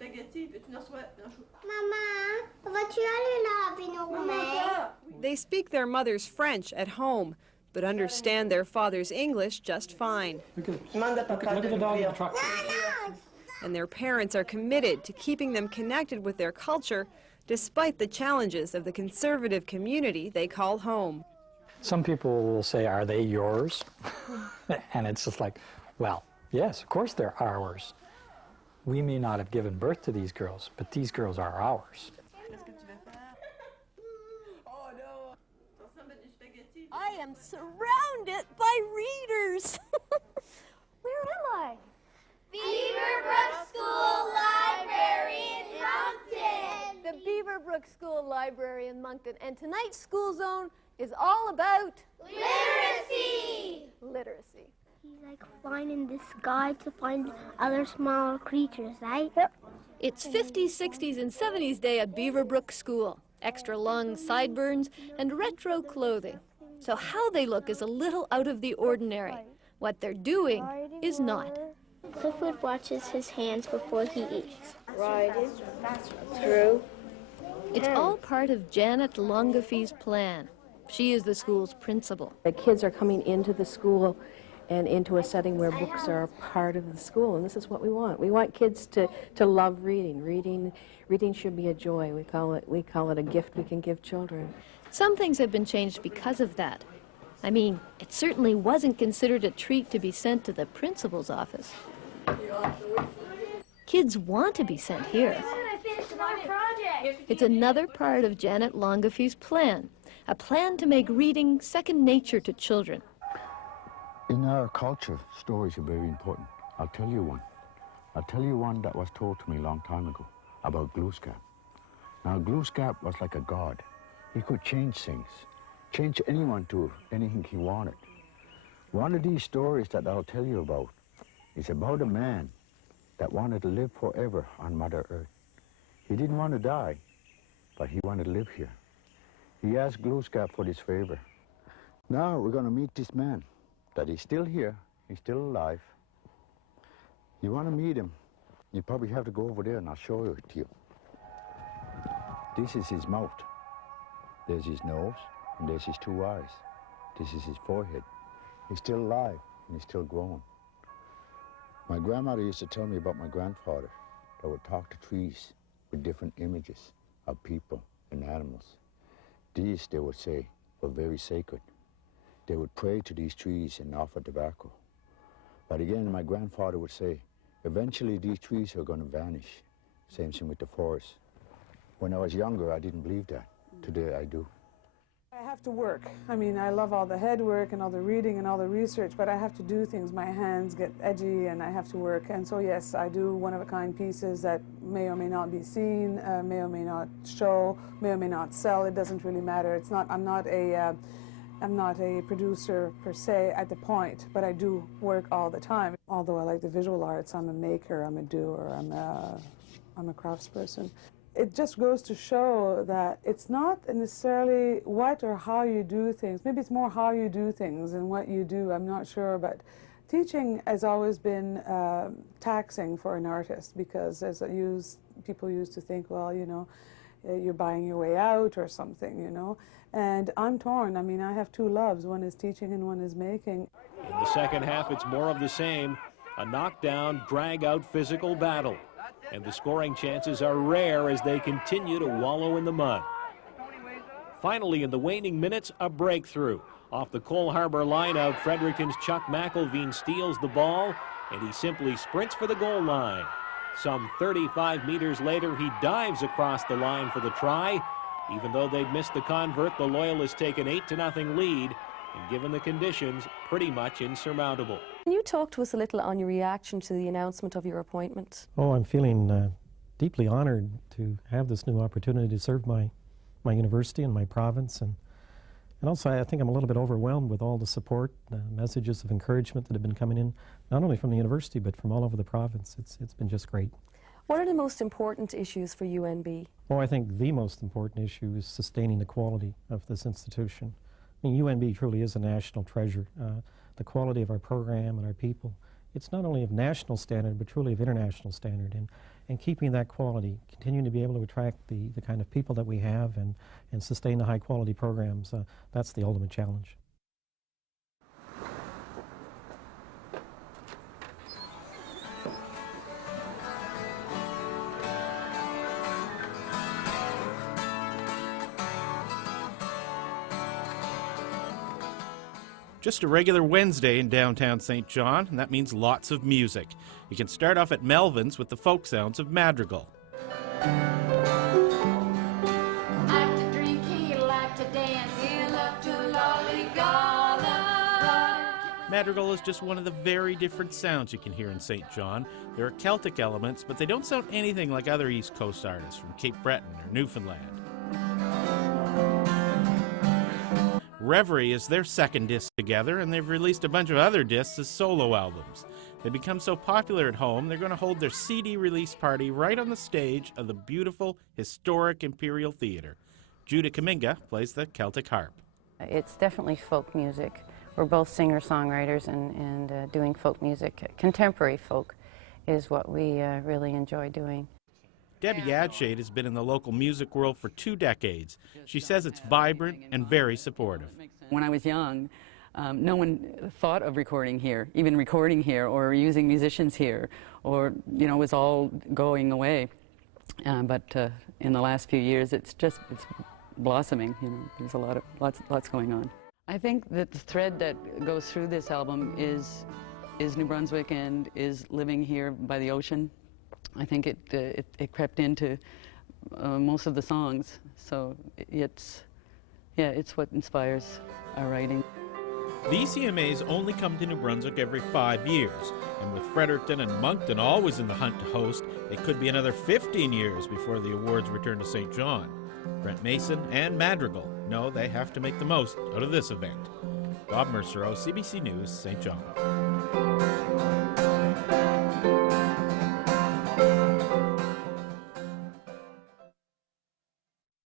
Maman, vas-tu aller laver nos mains? They speak their mother's French at home, but understand their father's English just fine. Look at the dog in the truck. And their parents are committed to keeping them connected with their culture despite the challenges of the conservative community they call home. Some people will say, are they yours? And it's just like, well, yes, of course they're ours. We may not have given birth to these girls, but these girls are ours. I am surrounded by readers. Where am I? Beaverbrook School Library in Moncton. The Beaverbrook School Library in Moncton. And tonight's School Zone is all about Literacy. literacy. He's like flying in the sky to find other small creatures, right? Yep. It's 50s, 60s, and 70s day at Beaverbrook School. Extra long sideburns and retro clothing. So how they look is a little out of the ordinary. What they're doing is not. Clifford watches his hands before he eats. Riding through. It's all part of Janet Longafie's plan. She is the school's principal. The kids are coming into the school and into a setting where books are part of the school, and this is what we want. We want kids to love reading. Reading should be a joy. We call it a gift we can give children. Some things have been changed because of that. I mean, it certainly wasn't considered a treat to be sent to the principal's office. Kids want to be sent here. It's another part of Janet Longafie's plan, a plan to make reading second nature to children. In our culture, stories are very important. I'll tell you one. I'll tell you one that was told to me a long time ago about Glooskap. Now, Glooskap was like a god. He could change things, change anyone to anything he wanted. One of these stories that I'll tell you about is about a man that wanted to live forever on Mother Earth. He didn't want to die, but he wanted to live here. He asked Glooskap for this favor. Now we're going to meet this man, that he's still here, he's still alive. You want to meet him, you probably have to go over there and I'll show it to you. This is his mouth. There's his nose, and there's his two eyes. This is his forehead. He's still alive, and he's still growing. My grandmother used to tell me about my grandfather that would talk to trees with different images of people and animals. These, they would say, were very sacred. They would pray to these trees and offer tobacco. But again, my grandfather would say, eventually these trees are going to vanish. Same thing with the forest. When I was younger, I didn't believe that. Today I do. I have to work. I mean, I love all the head work and all the reading and all the research, but I have to do things. My hands get edgy and I have to work. And so, yes, I do one-of-a-kind pieces that may or may not be seen, may or may not show, may or may not sell. It doesn't really matter. It's not, I'm not a producer per se at the point, but I do work all the time. Although I like the visual arts, I'm a maker, I'm a doer, I'm a craftsperson. It just goes to show that it's not necessarily what or how you do things. Maybe it's more how you do things and what you do, I'm not sure. But teaching has always been taxing for an artist because people used to think, well, you know, you're buying your way out or something, you know. And I'm torn. I mean, I have two loves. One is teaching and one is making. In the second half, it's more of the same. A knockdown, drag-out physical battle. And the scoring chances are rare as they continue to wallow in the mud. Finally, in the waning minutes, a breakthrough. Off the Cole Harbour lineout, Fredericton's Chuck McElveen steals the ball, and he simply sprints for the goal line. Some 35 meters later, he dives across the line for the try. Even though they'd missed the convert, the Loyalists take an 8-0 lead, and given the conditions, pretty much insurmountable. Can you talk to us a little on your reaction to the announcement of your appointment? Oh, I'm feeling deeply honored to have this new opportunity to serve my university and my province. And also, I think I'm a little bit overwhelmed with all the support, messages of encouragement that have been coming in, not only from the university, but from all over the province. It's been just great. What are the most important issues for UNB? Oh, I think the most important issue is sustaining the quality of this institution. I mean, UNB truly is a national treasure. The quality of our program and our people, it's not only of national standard, but truly of international standard. and keeping that quality, continuing to be able to attract the kind of people that we have and sustain the high quality programs, that's the ultimate challenge. Just a regular Wednesday in downtown St. John, and that means lots of music. You can start off at Melvin's with the folk sounds of Madrigal. Like to drink, he like to dance, he love to lollygalla. Madrigal is just one of the very different sounds you can hear in St. John. There are Celtic elements, but they don't sound anything like other East Coast artists from Cape Breton or Newfoundland. Reverie is their second disc together, and they've released a bunch of other discs as solo albums. They become so popular at home, they're going to hold their CD release party right on the stage of the beautiful, historic Imperial Theatre. Judah Kaminga plays the Celtic harp. It's definitely folk music. We're both singer-songwriters and doing folk music. Contemporary folk is what we really enjoy doing. Debbie Adshade has been in the local music world for 2 decades. She says it's vibrant and very supportive. When I was young, no one thought of recording here, even recording here or using musicians here, or, you know, it was all going away. But in the last few years, it's blossoming. You know, there's lots going on. I think that the thread that goes through this album is New Brunswick and is living here by the ocean. I think it crept into most of the songs, so it's what inspires our writing. The ECMAs only come to New Brunswick every 5 years, and with Fredericton and Moncton always in the hunt to host, it could be another 15 years before the awards return to St. John. Brent Mason and Madrigal know they have to make the most out of this event. Bob Mercereau, CBC News, St. John.